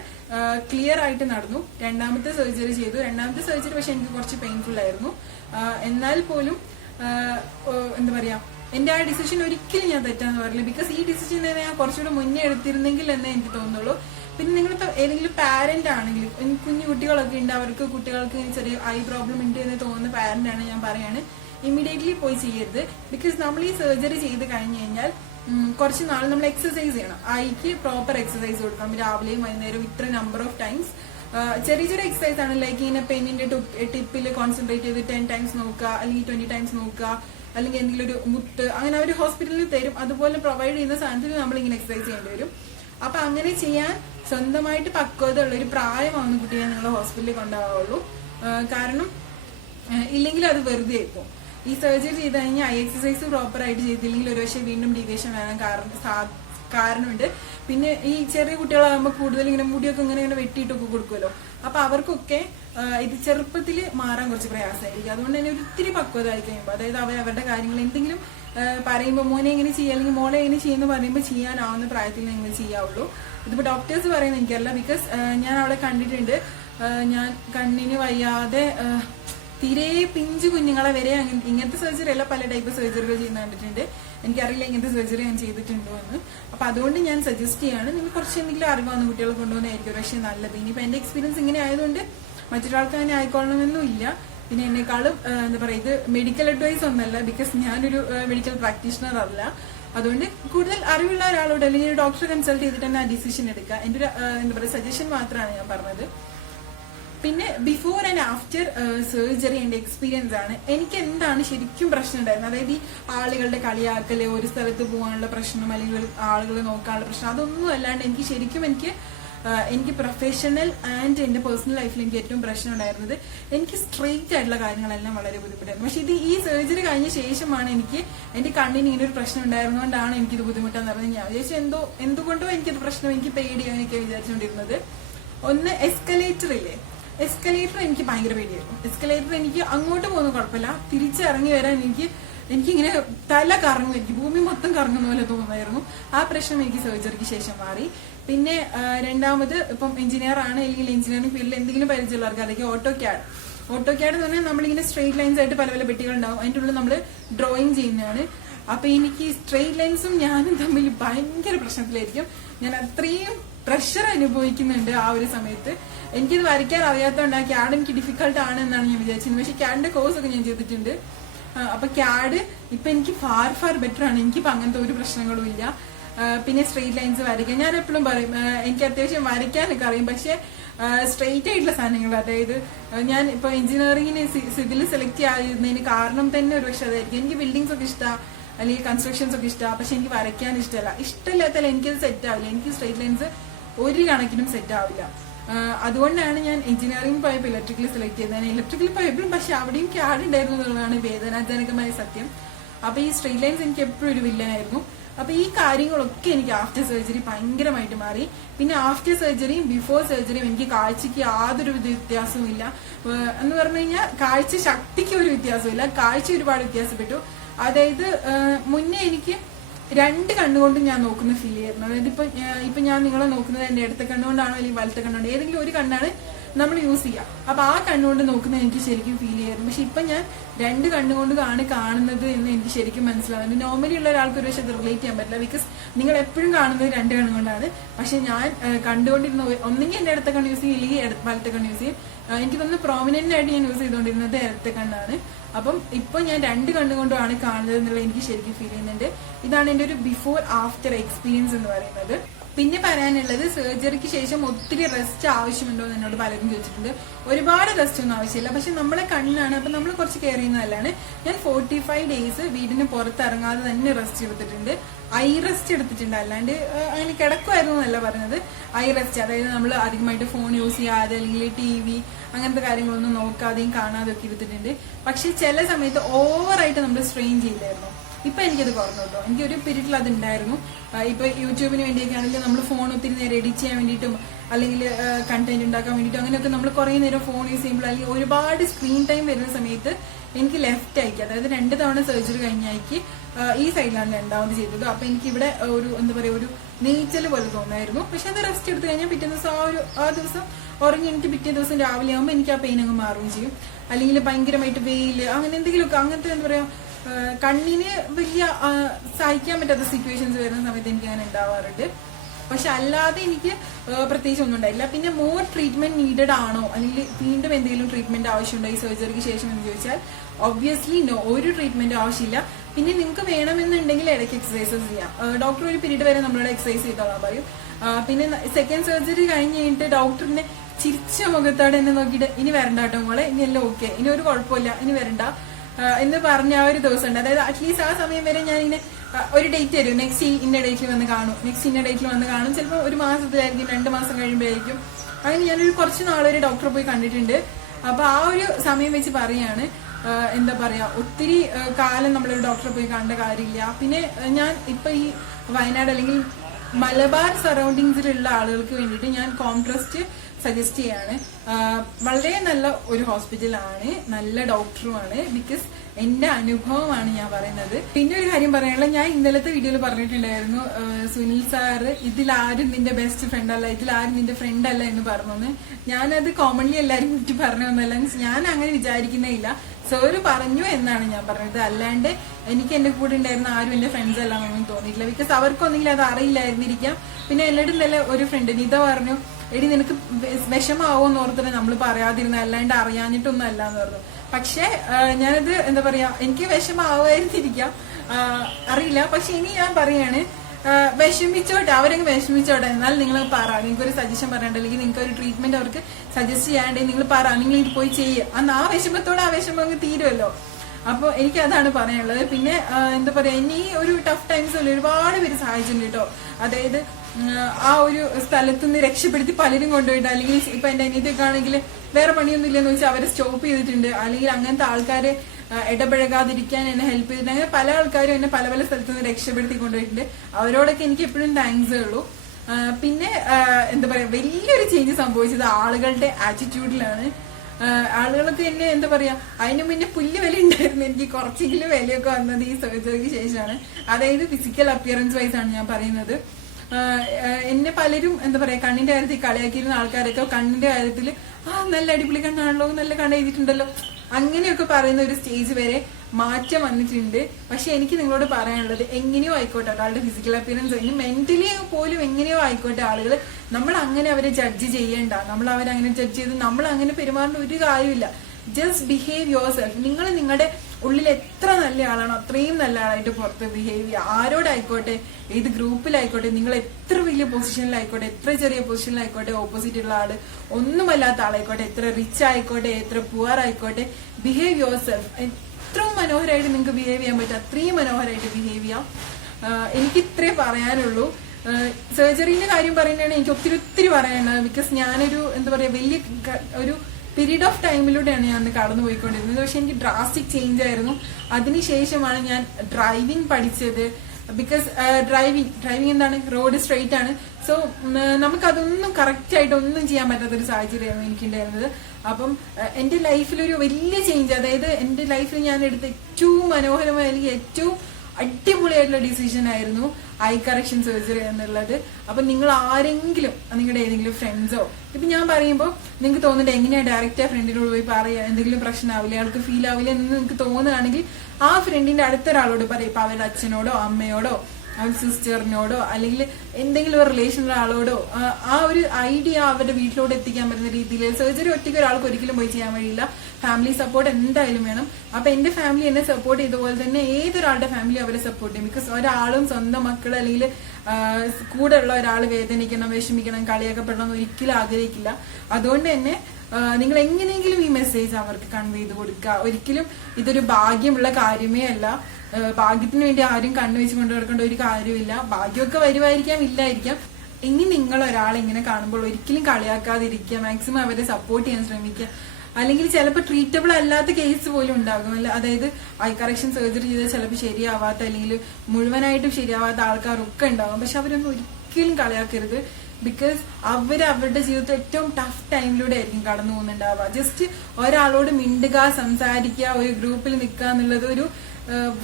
ക്ലിയർ ആയിട്ട് നടന്നു. രണ്ടാമത്തെ സർജറി ചെയ്തു. രണ്ടാമത്തെ സർജറി പക്ഷെ എനിക്ക് കുറച്ച് പെയിൻഫുൾ ആയിരുന്നു. എന്നാൽ പോലും എന്താ പറയാ, എന്റെ ആ ഡിസിഷൻ ഒരിക്കലും ഞാൻ തെറ്റാന്ന് പറയില്ല. ബിക്കോസ് ഈ ഡിസിഷൻ തന്നെ ഞാൻ കുറച്ചുകൂടെ മുന്നേ എടുത്തിരുന്നെങ്കിൽ എന്നേ എനിക്ക് തോന്നുള്ളൂ. പിന്നെ നിങ്ങളിപ്പോ ഏതെങ്കിലും പാരന്റ് ആണെങ്കിലും, കുഞ്ഞു കുട്ടികളൊക്കെ ഉണ്ട്, അവർക്ക് കുട്ടികൾക്ക് ചെറിയ ഐ പ്രോബ്ലം ഉണ്ട് എന്ന് തോന്നുന്ന പാരന്റ് ആണ് ഞാൻ പറയാണ്, ഇമ്മീഡിയറ്റ്ലി പോയി ചെയ്യരുത്. ബിക്കോസ് നമ്മൾ ഈ സർജറി ചെയ്ത് കഴിഞ്ഞു കഴിഞ്ഞാൽ കുറച്ച് നാൾ നമ്മൾ എക്സസൈസ് ചെയ്യണം. ഐക്ക് പ്രോപ്പർ എക്സസൈസ് കൊടുക്കണം, രാവിലെയും വൈകുന്നേരം ഇത്ര നമ്പർ ഓഫ് ടൈംസ്. ചെറിയ ചെറിയ എക്സസൈസ് ആണ്, ലൈക്ക് ഇങ്ങനെ പെന്നിന്റെ ടിപ്പിൽ കോൺസെൻട്രേറ്റ് ചെയ്ത് 10 times നോക്കുക, അല്ലെങ്കിൽ 20 times നോക്കുക, അല്ലെങ്കിൽ എന്തെങ്കിലും ഒരു മുത്ത്, അങ്ങനെ അവർ ഹോസ്പിറ്റലിൽ തരും. അതുപോലെ പ്രൊവൈഡ് ചെയ്യുന്ന സാധനത്തിൽ നമ്മൾ ഇങ്ങനെ എക്സസൈസ് ചെയ്യേണ്ടി വരും. അപ്പൊ അങ്ങനെ ചെയ്യാൻ സ്വന്തമായിട്ട് പക്വത ഉള്ള ഒരു പ്രായമാവുന്ന കുട്ടിയെ നിങ്ങൾ ഹോസ്പിറ്റലിൽ കൊണ്ടുപോകുള്ളൂ. കാരണം ഇല്ലെങ്കിൽ അത് വെറുതെ ആയിപ്പോ. ഈ സർജറി ചെയ്ത് കഴിഞ്ഞാൽ ഐ എക്സസൈസ് പ്രോപ്പർ ആയിട്ട് ചെയ്തില്ലെങ്കിൽ ഒരു പക്ഷേ വീണ്ടും ഡീവിയേഷൻ വരാൻ കാരണമുണ്ട്. പിന്നെ ഈ ചെറിയ കുട്ടികളാകുമ്പോൾ കൂടുതൽ ഇങ്ങനെ മുടിയൊക്കെ ഇങ്ങനെ വെട്ടിയിട്ടൊക്കെ കൊടുക്കുമല്ലോ. അപ്പൊ അവർക്കൊക്കെ ഇത് ചെറുപ്പത്തിൽ മാറാൻ കുറച്ച് പ്രയാസമായിരിക്കും. അതുകൊണ്ട് തന്നെ ഒരു ഇത്തിരി പക്വത ആയി കഴിയുമ്പോൾ, അതായത് അവരുടെ കാര്യങ്ങൾ എന്തെങ്കിലും പറയുമ്പോൾ മോനെ എങ്ങനെ ചെയ്യുക അല്ലെങ്കിൽ മോളെ എങ്ങനെ ചെയ്യുന്ന പറയുമ്പോൾ ചെയ്യാനാവുന്ന പ്രായത്തിൽ നിങ്ങൾ ചെയ്യാവുള്ളൂ. ഇതിപ്പോ ഡോക്ടേഴ്സ് പറയുന്നത് എനിക്കല്ല, ബിക്കോസ് ഞാൻ അവളെ കണ്ടിട്ടുണ്ട്. ഞാൻ കണ്ണിന് വയ്യാതെ തീരെ പിഞ്ചു കുഞ്ഞുങ്ങളെ വരെ ഇങ്ങനത്തെ സർജറി അല്ല, പല ടൈപ്പ് സർജറികൾ ചെയ്യുന്ന കണ്ടിട്ടുണ്ട്. എനിക്കറിയില്ല ഇങ്ങനത്തെ സർജറി ഞാൻ ചെയ്തിട്ടുണ്ടോ എന്ന്. അപ്പൊ അതുകൊണ്ട് ഞാൻ സജസ്റ്റ് ചെയ്യാണ്, നിങ്ങൾ കുറച്ച് എന്തെങ്കിലും അറിവാന്ന് കുട്ടികളെ കൊണ്ടുപോകുന്നതായിരിക്കും പക്ഷേ നല്ലത്. ഇനിയിപ്പോ എന്റെ എക്സ്പീരിയൻസ് ഇങ്ങനെ ആയതുകൊണ്ട് മറ്റൊരാൾക്ക് അങ്ങനെ ആയിക്കൊള്ളണമെന്നും ഇല്ല. പിന്നെ എന്നെക്കാളും എന്താ പറയാ, ഇത് മെഡിക്കൽ അഡ്വൈസ് ഒന്നല്ല, ബിക്കോസ് ഞാനൊരു മെഡിക്കൽ പ്രാക്ടീഷണർ അല്ല. അതുകൊണ്ട് കൂടുതൽ അറിവുള്ള ഒരാളോട് അല്ലെങ്കിൽ ഒരു ഡോക്ടറെ കൺസൾട്ട് ചെയ്തിട്ട് തന്നെ ആ ഡിസിഷൻ എടുക്കുക. എന്റെ ഒരു എന്താ പറയുക സജഷൻ മാത്രമാണ് ഞാൻ പറഞ്ഞത്. പിന്നെ ബിഫോർ ആൻഡ് ആഫ്റ്റർ സർജറി എന്റെ എക്സ്പീരിയൻസ് ആണ്. എനിക്ക് എന്താണ് ശരിക്കും പ്രശ്നം ഉണ്ടായിരുന്നത്, അതായത് ഈ ആളുകളുടെ കളിയാക്കല്, ഒരു സ്ഥലത്ത് പോകാനുള്ള പ്രശ്നം, അല്ലെങ്കിൽ ആളുകളെ നോക്കാനുള്ള പ്രശ്നം, അതൊന്നും അല്ലാണ്ട് എനിക്ക് ശരിക്കും എനിക്ക് പ്രൊഫഷണൽ ആൻഡ് എന്റെ പേഴ്സണൽ ലൈഫിൽ എനിക്ക് ഏറ്റവും പ്രശ്നം ഉണ്ടായിരുന്നത് എനിക്ക് സ്ട്രെയിറ്റ് ആയിട്ടുള്ള കാര്യങ്ങളെല്ലാം വളരെ ബുദ്ധിമുട്ടായിരുന്നു. പക്ഷെ ഇത് ഈ സർജറി കഴിഞ്ഞ ശേഷമാണ് എനിക്ക് എന്റെ കണ്ണിന് ഇങ്ങനെ ഒരു പ്രശ്നം ഉണ്ടായിരുന്നതുകൊണ്ടാണ് എനിക്കിത് ബുദ്ധിമുട്ടെന്ന് പറഞ്ഞത്. ഞാൻ വിചാരിച്ചു എന്തുകൊണ്ടോ എനിക്കത് പ്രശ്നം, എനിക്ക് പേടിയോ എനിക്ക് വിചാരിച്ചുകൊണ്ടിരുന്നത്. ഒന്ന് എസ്കലേറ്റർ ഇല്ലേ, എസ്കലേറ്റർ എനിക്ക് ഭയങ്കര പേടിയായിരുന്നു. എസ്കലേറ്റർ എനിക്ക് അങ്ങോട്ട് പോകുന്ന കുഴപ്പമില്ല, തിരിച്ചിറങ്ങി വരാൻ എനിക്കിങ്ങനെ തല കറങ്ങും, എനിക്ക് ഭൂമി മൊത്തം കറങ്ങുന്ന പോലെ തോന്നുമായിരുന്നു. ആ പ്രശ്നം എനിക്ക് സർജറിക്ക് ശേഷം മാറി. പിന്നെ രണ്ടാമത് ഇപ്പം എഞ്ചിനീയർ ആണ്, അല്ലെങ്കിൽ എഞ്ചിനീയറിംഗ് ഫീൽഡിൽ എന്തെങ്കിലും പരിചയമുള്ളവർക്ക് അതൊക്കെ ഓട്ടോ ക്യാഡ് എന്ന് പറഞ്ഞാൽ നമ്മളിങ്ങനെ സ്ട്രെയിറ്റ് ലൈൻസ് ആയിട്ട് പല പല പെട്ടികൾ ഉണ്ടാവും, അതിൻ്റെ ഉള്ളിൽ നമ്മൾ ഡ്രോയിങ് ചെയ്യുന്നതാണ്. അപ്പൊ എനിക്ക് സ്ട്രെയിറ്റ് ലൈൻസും ഞാനും തമ്മിൽ ഭയങ്കര പ്രശ്നത്തിലായിരിക്കും. ഞാൻ അത്രയും പ്രഷർ അനുഭവിക്കുന്നുണ്ട് ആ ഒരു സമയത്ത്. എനിക്കിത് വരയ്ക്കാൻ അറിയാത്തതുകൊണ്ട് ആ ക്യാഡ് എനിക്ക് ഡിഫിക്കൽട്ട് ആണ് എന്നാണ് ഞാൻ വിചാരിച്ചത്. പക്ഷെ ക്യാഡിന്റെ കോഴ്സ് ഒക്കെ ഞാൻ ചെയ്തിട്ടുണ്ട്. അപ്പൊ ക്യാഡ് ഇപ്പൊ എനിക്ക് ഫാർ ബെറ്റർ ആണ്. എനിക്കിപ്പോ അങ്ങനത്തെ ഒരു പ്രശ്നങ്ങളും ഇല്ല. പിന്നെ സ്ട്രെയിറ്റ് ലൈൻസ് വരയ്ക്കാൻ ഞാൻ എപ്പോഴും പറയും, എനിക്ക് അത്യാവശ്യം വരയ്ക്കാനൊക്കെ അറിയും. പക്ഷെ സ്ട്രെയിറ്റ് ആയിട്ടുള്ള സാധനങ്ങൾ, അതായത് ഞാൻ ഇപ്പൊ എഞ്ചിനീയറിംഗിന് സിവിൽ സെലക്ട് ചെയ്യുന്നതിന് കാരണം തന്നെ ഒരു പക്ഷെ അതായിരിക്കും. എനിക്ക് ബിൽഡിങ്സ് ഒക്കെ ഇഷ്ടമാണ്, അല്ലെങ്കിൽ കൺസ്ട്രക്ഷൻസ് ഒക്കെ ഇഷ്ടമാണ്. പക്ഷെ എനിക്ക് വരയ്ക്കാൻ ഇഷ്ടമില്ലാത്തല്ല എനിക്കത് സെറ്റ് ആവില്ല. എനിക്ക് സ്ട്രെയിറ്റ് ലൈൻസ് ഒരു കണക്കിനും സെറ്റ് ആവില്ല. അതുകൊണ്ടാണ് ഞാൻ എഞ്ചിനീയറിംഗ് പോയപ്പോൾ ഇലക്ട്രിക്കൽ സെലക്ട് ചെയ്തത്. ഇലക്ട്രിക്കൽ പോയപ്പോഴും പക്ഷെ അവിടെയും ക്യാഡ് ഉണ്ടായിരുന്നു എന്നുള്ളതാണ് വേദനാജനകമായ സത്യം. അപ്പൊ ഈ സ്ട്രെയിറ്റ് ലൈൻസ് എനിക്ക് എപ്പോഴും ഒരു വില്ലനായിരുന്നു. അപ്പൊ ഈ കാര്യങ്ങളൊക്കെ എനിക്ക് ആഫ്റ്റർ സർജറി ഭയങ്കരമായിട്ട് മാറി. പിന്നെ ആഫ്റ്റർ സർജറിയും ബിഫോർ സർജറിയും എനിക്ക് കാഴ്ചക്ക് യാതൊരു വ്യത്യാസവും ഇല്ല. എന്ന് പറഞ്ഞു കഴിഞ്ഞാൽ കാഴ്ച ശക്തിക്ക് ഒരു വ്യത്യാസമില്ല, കാഴ്ച ഒരുപാട് വ്യത്യാസപ്പെട്ടു. അതായത് മുന്നേ എനിക്ക് 2 കണ്ണുകൊണ്ടും ഞാൻ നോക്കുന്ന ഫീൽ ചെയ്യായിരുന്നു. അതായത് ഇപ്പൊ ഞാൻ നിങ്ങളെ നോക്കുന്നത് എന്റെ ഇടത്തെ കണ്ണുകൊണ്ടാണോ അല്ലെങ്കിൽ വലത്തെ കണ്ണുകൊണ്ട്, ഏതെങ്കിലും ഒരു കണ്ണാണ് നമ്മൾ യൂസ് ചെയ്യുക. അപ്പൊ ആ കണ്ണുകൊണ്ട് നോക്കുന്നത് എനിക്ക് ശരിക്കും ഫീൽ ചെയ്യായിരുന്നു. പക്ഷെ ഇപ്പൊ ഞാൻ 2 കണ്ണുകൊണ്ടാണ് കാണുന്നത് എന്ന് എനിക്ക് ശരിക്കും മനസ്സിലാവുന്നത്. നോർമലി ഉള്ള ഒരാൾക്ക് ഒരു പക്ഷേ റിലേറ്റ് ചെയ്യാൻ പറ്റില്ല, ബിക്കോസ് നിങ്ങൾ എപ്പോഴും കാണുന്നത് 2 കണ്ണുകൊണ്ടാണ്. പക്ഷെ ഞാൻ കണ്ടുകൊണ്ടിരുന്ന ഒന്നെങ്കിൽ എന്റെ ഇടത്തെ കണ്ണ് യൂസ് ചെയ്യും, ഇല്ലെങ്കിൽ വലത്തെ കണ്ണ് യൂസ് ചെയ്യും. എനിക്ക് തോന്നുന്നു പ്രോമിനന്റ് ആയിട്ട് ഞാൻ യൂസ് ചെയ്തുകൊണ്ടിരുന്നത് ഇടത്തെ കണ്ണാണ്. അപ്പം ഇപ്പൊ ഞാൻ 2 കണ്ണുകൊണ്ടാണ് കാണുന്നത് എന്നുള്ളത് എനിക്ക് ശരിക്കും ഫീൽ ചെയ്യുന്നുണ്ട്. ഇതാണ് എന്റെ ഒരു ബിഫോർ ആഫ്റ്റർ എക്സ്പീരിയൻസ് എന്ന് പറയുന്നത്. പിന്നെ പറയാനുള്ളത്, സർജറിക്ക് ശേഷം ഒത്തിരി റെസ്റ്റ് ആവശ്യമുണ്ടോ എന്ന് എന്നോട് പലരും ചോദിച്ചിട്ടുണ്ട്. ഒരുപാട് റെസ്റ്റ് ഒന്നും ആവശ്യമില്ല, പക്ഷെ നമ്മളെ കണ്ണാണ്, അപ്പൊ നമ്മൾ കുറച്ച് കെയർ ചെയ്യുന്നതല്ലാണ്. ഞാൻ 45 ഡേയ്സ് വീടിന് പുറത്തിറങ്ങാതെ തന്നെ റെസ്റ്റ് എടുത്തിട്ടുണ്ട്. ഐ റെസ്റ്റ് എടുത്തിട്ടുണ്ട്, അല്ലാണ്ട് അങ്ങനെ കിടക്കുമായിരുന്നു എന്നല്ല പറഞ്ഞത്. ഐ റെസ്റ്റ്, അതായത് നമ്മൾ അധികമായിട്ട് ഫോൺ യൂസ് ചെയ്യാതെ അല്ലെങ്കിൽ TV അങ്ങനത്തെ കാര്യങ്ങളൊന്നും നോക്കാതെയും കാണാതെ ഒക്കെ എടുത്തിട്ടുണ്ട്. പക്ഷെ ചില സമയത്ത് ഓവറായിട്ട് നമ്മൾ സ്ട്രെയിൻ ചെയ്യില്ലായിരുന്നു. ഇപ്പൊ എനിക്കത് കുറഞ്ഞു കേട്ടോ. എനിക്ക് ഒരു പീരീഡിൽ അത് ഉണ്ടായിരുന്നു. ഇപ്പൊ യൂട്യൂബിന് വേണ്ടിയൊക്കെ ആണെങ്കിൽ നമ്മൾ ഫോൺ ഒത്തിരി നേരം എഡിറ്റ് ചെയ്യാൻ വേണ്ടിയിട്ടും അല്ലെങ്കിൽ കണ്ടന്റ് ഉണ്ടാക്കാൻ വേണ്ടിയിട്ടും അങ്ങനെയൊക്കെ നമ്മൾ കുറെ നേരം ഫോൺ യൂസ് ചെയ്യുമ്പോൾ അല്ലെങ്കിൽ ഒരുപാട് സ്ക്രീൻ ടൈം വരുന്ന സമയത്ത് എനിക്ക് ലെഫ്റ്റ് ആയിക്ക്, അതായത് 2 തവണ സർജറി കഴിഞ്ഞായിക്ക് ഈ സൈഡിലാണ് 2ാമത് ചെയ്തത്. അപ്പൊ എനിക്ക് ഇവിടെ ഒരു എന്താ പറയാ ഒരു നീച്ചൽ പോലെ തോന്നായിരുന്നു. പക്ഷെ അത് റെസ്റ്റ് എടുത്തു കഴിഞ്ഞാൽ പിറ്റേ ദിവസം ആ ദിവസം ഉറങ്ങി എനിക്ക് പിറ്റേ ദിവസം രാവിലെ ആകുമ്പോൾ എനിക്ക് ആ പെയിൻ അങ്ങ് മാറുകയും ചെയ്യും. അല്ലെങ്കിൽ ഭയങ്കരമായിട്ട് വെയില് അങ്ങനെ എന്തെങ്കിലുമൊക്കെ അങ്ങനത്തെ എന്താ പറയാ കണ്ണിന് വലിയ സഹിക്കാൻ പറ്റാത്ത സിറ്റുവേഷൻസ് വരുന്ന സമയത്ത് എനിക്ക് അങ്ങനെ ഉണ്ടാവാറുണ്ട്. പക്ഷെ അല്ലാതെ എനിക്ക് പ്രത്യേകിച്ച് ഒന്നും ഉണ്ടായില്ല. പിന്നെ മോർ ട്രീറ്റ്മെന്റ് നീഡഡ് ആണോ അല്ലെങ്കിൽ വീണ്ടും എന്തെങ്കിലും ട്രീറ്റ്മെന്റ് ആവശ്യമുണ്ടോ ഈ സർജറിക്ക് ശേഷം എന്ന് ചോദിച്ചാൽ ഒബ്വിയസ്ലി നോ, ഒരു ട്രീറ്റ്മെന്റ് ആവശ്യമില്ല. പിന്നെ നിങ്ങൾക്ക് വേണമെന്നുണ്ടെങ്കിൽ ഇടയ്ക്ക് എക്സസൈസസ് ചെയ്യാം. ഡോക്ടർ ഒരു പീരീഡ് വരെ നമ്മളോട് എക്സസൈസ് ചെയ്തോളാൻ പറയും. പിന്നെ സെക്കൻഡ് സർജറി കഴിഞ്ഞ് കഴിഞ്ഞിട്ട് ഡോക്ടറിന്റെ ചിരിച്ച മുഖത്തോടെ എന്നെ നോക്കിയിട്ട് ഇനി വരണ്ട കേട്ടോ മോളെ, ഇനി എല്ലാം ഓക്കെ, ഇനി ഒരു കുഴപ്പമില്ല, ഇനി വരണ്ട എന്ന് പറഞ്ഞ ആ ഒരു ദിവസം ഉണ്ട്. അതായത് അറ്റ്ലീസ്റ്റ് ആ സമയം വരെ ഞാൻ ഇങ്ങനെ ഒരു ഡേറ്റ് തരും, നെക്സ്റ്റ് ഇന്ന ഡേറ്റിൽ വന്ന് കാണും, നെക്സ്റ്റ് ഇന്ന ഡേറ്റിൽ വന്ന് കാണും. ചിലപ്പോൾ ഒരു മാസത്തിലായിരിക്കും, 2 മാസം കഴിയുമ്പോഴായിരിക്കും. അങ്ങനെ ഞാനൊരു കുറച്ച് നാളൊരു ഡോക്ടറെ പോയി കണ്ടിട്ടുണ്ട്. അപ്പൊ ആ ഒരു സമയം വെച്ച് പറയാണ്, എന്താ പറയാ ഒത്തിരി കാലം നമ്മളൊരു ഡോക്ടറെ പോയി കാണേണ്ട കാര്യമില്ല. പിന്നെ ഞാൻ ഇപ്പൊ ഈ വയനാട് അല്ലെങ്കിൽ മലബാർ സറൗണ്ടിങ്സിലുള്ള ആളുകൾക്ക് വേണ്ടിയിട്ട് ഞാൻ കോംട്രസ്റ്റ് സജസ്റ്റ് ചെയ്യാണ്. വളരെ നല്ല ഒരു ഹോസ്പിറ്റലാണ്, നല്ല ഡോക്ടറുമാണ്. ബിക്കോസ് എന്റെ അനുഭവമാണ് ഞാൻ പറയുന്നത്. പിന്നെ ഒരു കാര്യം പറയാനുള്ളത്, ഞാൻ ഇന്നലത്തെ വീഡിയോയിൽ പറഞ്ഞിട്ടുണ്ടായിരുന്നു, സുനിൽ സാറ് ഇതിലാരും നിന്റെ ബെസ്റ്റ് ഫ്രണ്ട് അല്ല, ഇതിലാരും നിന്റെ ഫ്രണ്ട് അല്ല എന്ന് പറഞ്ഞു. ഞാനത് കോമൺലി എല്ലാവരും പറ്റി പറഞ്ഞൊന്നല്ല, ഞാൻ അങ്ങനെ വിചാരിക്കുന്നേ ഇല്ല. സാറ് പറഞ്ഞു എന്നാണ് ഞാൻ പറഞ്ഞത്. അല്ലാണ്ട് എനിക്ക് എന്റെ കൂടെ ഉണ്ടായിരുന്ന ആരും എന്റെ ഫ്രണ്ട്സ് എല്ലാം ഒന്നും തോന്നിയിട്ടില്ല. ബിക്കോസ് അവർക്കൊന്നെങ്കിലും അത് അറിയില്ലായിരുന്നിരിക്കാം. പിന്നെ എന്നോട് നല്ല ഒരു ഫ്രണ്ട് നിത പറഞ്ഞു, എടി നിനക്ക് വിഷമാവോന്ന് ഓർത്തിട്ട് നമ്മൾ പറയാതിരുന്ന, അല്ലാണ്ട് അറിയാഞ്ഞിട്ടൊന്നും അല്ല എന്ന് പറഞ്ഞു. പക്ഷെ ഞാനത് എന്താ പറയാ എനിക്ക് വിഷമാവായിരുന്നിരിക്കാം, അറിയില്ല. പക്ഷെ ഇനി ഞാൻ പറയാണ്, വിഷമിച്ചോട്ടെ, അവരങ്ങ് വിഷമിച്ചോട്ടെ. എന്നാൽ നിങ്ങൾ പറ, നിങ്ങൾക്കൊരു സജഷൻ പറയണ്ട, അല്ലെങ്കിൽ നിങ്ങൾക്ക് ഒരു ട്രീറ്റ്മെന്റ് അവർക്ക് സജസ്റ്റ് ചെയ്യാണ്ടേ നിങ്ങൾ പറ, നിങ്ങൾ ഇത് പോയി ചെയ്യുക. അന്ന് ആ വിഷമത്തോടെ ആ വിഷമം അങ്ങ് തീരുമല്ലോ. അപ്പൊ എനിക്ക് അതാണ് പറയാനുള്ളത്. പിന്നെ എന്താ പറയാ, ഇനി ഒരു ടഫ് ടൈംസ് അല്ലേ ഒരുപാട് പേര് സഹായിച്ചിട്ടുണ്ട് കേട്ടോ. അതായത് ആ ഒരു സ്ഥലത്തു നിന്ന് രക്ഷപ്പെടുത്തി പലരും കൊണ്ടുപോയിട്ട്, അല്ലെങ്കിൽ ഇപ്പൊ എന്റെ അനിയത്തൊക്കെ ആണെങ്കിൽ വേറെ പണിയൊന്നും ഇല്ലെന്ന് വെച്ചാൽ അവരെ സ്റ്റോപ്പ് ചെയ്തിട്ടുണ്ട്. അല്ലെങ്കിൽ അങ്ങനത്തെ ആൾക്കാരെ ഇടപഴകാതിരിക്കാൻ എന്നെ ഹെൽപ്പ് ചെയ്തിട്ടുണ്ട്. അങ്ങനെ പല ആൾക്കാരും എന്നെ പല പല സ്ഥലത്തു നിന്ന് രക്ഷപ്പെടുത്തി കൊണ്ടുപോയിട്ടുണ്ട്. അവരോടൊക്കെ എനിക്ക് എപ്പോഴും താങ്ക്സേ ഉള്ളൂ. പിന്നെ എന്താ പറയാ വലിയൊരു ചേഞ്ച് സംഭവിച്ചത് ആളുകളുടെ ആറ്റിറ്റ്യൂഡിലാണ്. ആളുകളൊക്കെ എന്നെ എന്താ പറയാ അതിന് മുന്നേ പുല്ല് വില ഉണ്ടായിരുന്നു, എനിക്ക് കുറച്ചെങ്കിലും വിലയൊക്കെ വന്നത് ഈ സർജറിക്ക് ശേഷമാണ്. അതായത് ഫിസിക്കൽ അപ്പിയറൻസ് വൈസ് ആണ് ഞാൻ പറയുന്നത്. എന്നെ പലരും എന്താ പറയാ കണ്ണിന്റെ കാര്യത്തിൽ കളിയാക്കിയിരുന്ന ആൾക്കാരൊക്കെ കണ്ണിന്റെ കാര്യത്തിൽ നല്ല അടിപൊളി കണ്ണാണല്ലോ, നല്ല കണ്ണ് എഴുതിയിട്ടുണ്ടല്ലോ, അങ്ങനെയൊക്കെ പറയുന്ന ഒരു സ്റ്റേജ് വരെ മാറ്റം വന്നിട്ടുണ്ട്. പക്ഷെ എനിക്ക് നിങ്ങളോട് പറയാനുള്ളത്, എങ്ങനെയോ ആയിക്കോട്ടെ ഒരാളുടെ ഫിസിക്കൽ അപ്പിയറൻസ്, ഇനി മെന്റലി പോലും എങ്ങനെയോ ആയിക്കോട്ടെ ആളുകൾ, നമ്മൾ അങ്ങനെ അവരെ ജഡ്ജ് ചെയ്യണ്ട. നമ്മൾ അവരങ്ങനെ ജഡ്ജ് ചെയ്ത് നമ്മൾ അങ്ങനെ പെരുമാറേണ്ട ഒരു കാര്യമില്ല. Just behave your self. നിങ്ങൾ നിങ്ങളുടെ ഉള്ളിൽ എത്ര നല്ല ആളാണോ അത്രയും നല്ല ആളായിട്ട് പുറത്ത് ബിഹേവ് ചെയ്യുക. ആരോടായിക്കോട്ടെ, ഏത് ഗ്രൂപ്പിലായിക്കോട്ടെ, നിങ്ങൾ എത്ര വലിയ പൊസിഷനിലായിക്കോട്ടെ, എത്ര ചെറിയ പൊസിഷനിലായിക്കോട്ടെ, ഓപ്പോസിറ്റ് ഉള്ള ആള് ഒന്നുമല്ലാത്ത ആളായിക്കോട്ടെ, എത്ര റിച്ച് ആയിക്കോട്ടെ, എത്ര പുവർ ആയിക്കോട്ടെ, ബിഹേവ് യുവർ സെൽഫ്. എത്രയും മനോഹരമായിട്ട് നിങ്ങൾക്ക് ബിഹേവ് ചെയ്യാൻ പറ്റും അത്രയും മനോഹരമായിട്ട് ബിഹേവ് ചെയ്യാം. എനിക്ക് ഇത്രേ പറയാനുള്ളൂ. സർജറിന്റെ കാര്യം പറയുകയാണെങ്കിൽ എനിക്ക് ഒത്തിരി പറയാനുണ്ട്. ബിക്കോസ് ഞാനൊരു എന്താ പറയാ വലിയ ഒരു പീരീഡ് ഓഫ് ടൈമിലൂടെയാണ് ഞാൻ കടന്നു പോയിക്കൊണ്ടിരുന്നത്. പക്ഷെ എനിക്ക് ഡ്രാസ്റ്റിക് ചേഞ്ച് ആയിരുന്നു. അതിനുശേഷമാണ് ഞാൻ ഡ്രൈവിംഗ് പഠിച്ചത്. ബിക്കോസ് ഡ്രൈവിംഗ് എന്താണ്, റോഡ് സ്ട്രെയിറ്റ് ആണ്. സോ നമുക്കതൊന്നും കറക്റ്റ് ആയിട്ട് ഒന്നും ചെയ്യാൻ പറ്റാത്തൊരു സാഹചര്യമായിരുന്നു എനിക്കുണ്ടായിരുന്നത്. അപ്പം എന്റെ ലൈഫിലൊരു വലിയ ചേഞ്ച്, അതായത് എന്റെ ലൈഫിൽ ഞാൻ എടുത്ത ഏറ്റവും മനോഹരമായ അല്ലെങ്കിൽ ഏറ്റവും അടിപൊളിയായിട്ടുള്ള ഡിസിഷൻ ആയിരുന്നു ഐ കറക്ഷൻ സർജറി എന്നുള്ളത്. അപ്പൊ നിങ്ങൾ ആരെങ്കിലും നിങ്ങളുടെ ഏതെങ്കിലും ഫ്രണ്ട്സോ, ഇപ്പൊ ഞാൻ പറയുമ്പോൾ നിങ്ങൾക്ക് തോന്നുന്നുണ്ട് എങ്ങനെയാ ഡയറക്റ്റ് ആ ഫ്രണ്ടിനോട് പോയി പറയാ, എന്തെങ്കിലും പ്രശ്നമാവില്ല, അയാൾക്ക് ഫീൽ ആവില്ല എന്ന് നിങ്ങൾക്ക് തോന്നുകയാണെങ്കിൽ ആ ഫ്രണ്ടിന്റെ അടുത്തൊരാളോട് പറയും. ഇപ്പൊ അവരുടെ അച്ഛനോടോ അമ്മയോടോ അവരുടെ സിസ്റ്ററിനോടോ അല്ലെങ്കിൽ എന്തെങ്കിലും ഒരു റിലേഷനുള്ള ആളോടോ ആ ഒരു ഐഡിയ അവരുടെ വീട്ടിലോട്ട് എത്തിക്കാൻ പറ്റുന്ന രീതിയിൽ. സർജറി ഒറ്റയ്ക്ക് ഒരാൾക്ക് ഒരിക്കലും പോയി ചെയ്യാൻ കഴിയില്ല, ഫാമിലി സപ്പോർട്ട് എന്തായാലും വേണം. അപ്പൊ എന്റെ ഫാമിലി എന്നെ സപ്പോർട്ട് ചെയ്ത പോലെ തന്നെ ഏതൊരാളുടെ ഫാമിലി അവരെ സപ്പോർട്ട് ചെയ്യും. ബിക്കോസ് ഒരാളും സ്വന്തം മക്കൾ അല്ലെങ്കിൽ കൂടെ ഉള്ള ഒരാൾ വേദനിക്കണം, വിഷമിക്കണം, കളിയാക്കപ്പെടണം എന്ന് ഒരിക്കലും ആഗ്രഹിക്കില്ല. അതുകൊണ്ട് തന്നെ നിങ്ങൾ എങ്ങനെയെങ്കിലും ഈ മെസ്സേജ് അവർക്ക് കൺവേ ചെയ്ത് കൊടുക്കുക. ഒരിക്കലും ഇതൊരു ഭാഗ്യമുള്ള കാര്യമേ അല്ല. ഭാഗ്യത്തിന് വേണ്ടി ആരും കണ്ണുവെച്ച് കൊണ്ടു നടക്കേണ്ട ഒരു കാര്യമില്ല. ഭാഗ്യമൊക്കെ വരുമായിരിക്കാം, ഇല്ലായിരിക്കാം. ഇനി നിങ്ങൾ ഒരാളെ ഇങ്ങനെ കാണുമ്പോൾ ഒരിക്കലും കളിയാക്കാതിരിക്കുക, മാക്സിമം അവരെ സപ്പോർട്ട് ചെയ്യാൻ ശ്രമിക്കുക. അല്ലെങ്കിൽ ചിലപ്പോൾ ട്രീറ്റബിൾ അല്ലാത്ത കേസ് പോലും ഉണ്ടാകും. അതായത് ഐ കറക്ഷൻ സർജറി ചെയ്താൽ ചിലപ്പോൾ ശരിയാവാത്ത അല്ലെങ്കിൽ മുഴുവനായിട്ടും ശരിയാവാത്ത ആൾക്കാരൊക്കെ ഉണ്ടാകും. പക്ഷെ അവരൊന്നും ഒരിക്കലും കളിയാക്കരുത്. ബിക്കോസ് അവരുടെ ജീവിതത്തിൽ ഏറ്റവും ടഫ് ടൈമിലൂടെ ആയിരിക്കും കടന്നു പോകുന്നുണ്ടാവുക. ജസ്റ്റ് ഒരാളോട് മിണ്ടുക, സംസാരിക്കുക, ഒരു ഗ്രൂപ്പിൽ നിൽക്കുക എന്നുള്ളത് ഒരു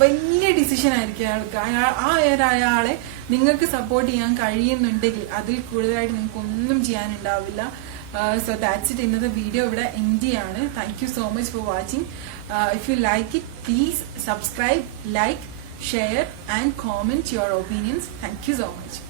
വലിയ ഡിസിഷൻ ആയിരിക്കും അയാൾക്ക്. അയാളെ നിങ്ങൾക്ക് സപ്പോർട്ട് ചെയ്യാൻ കഴിയുന്നുണ്ടെങ്കിൽ അതിൽ കൂടുതലായിട്ട് നിങ്ങൾക്ക് ഒന്നും ചെയ്യാനുണ്ടാവില്ല. So that's it. ഇന്നത്തെ വീഡിയോ ഇവിടെ എൻഡ് ചെയ്യാണ്. Thank you so much for watching. If you like it, please subscribe, like, share and comment your opinions. Thank you so much.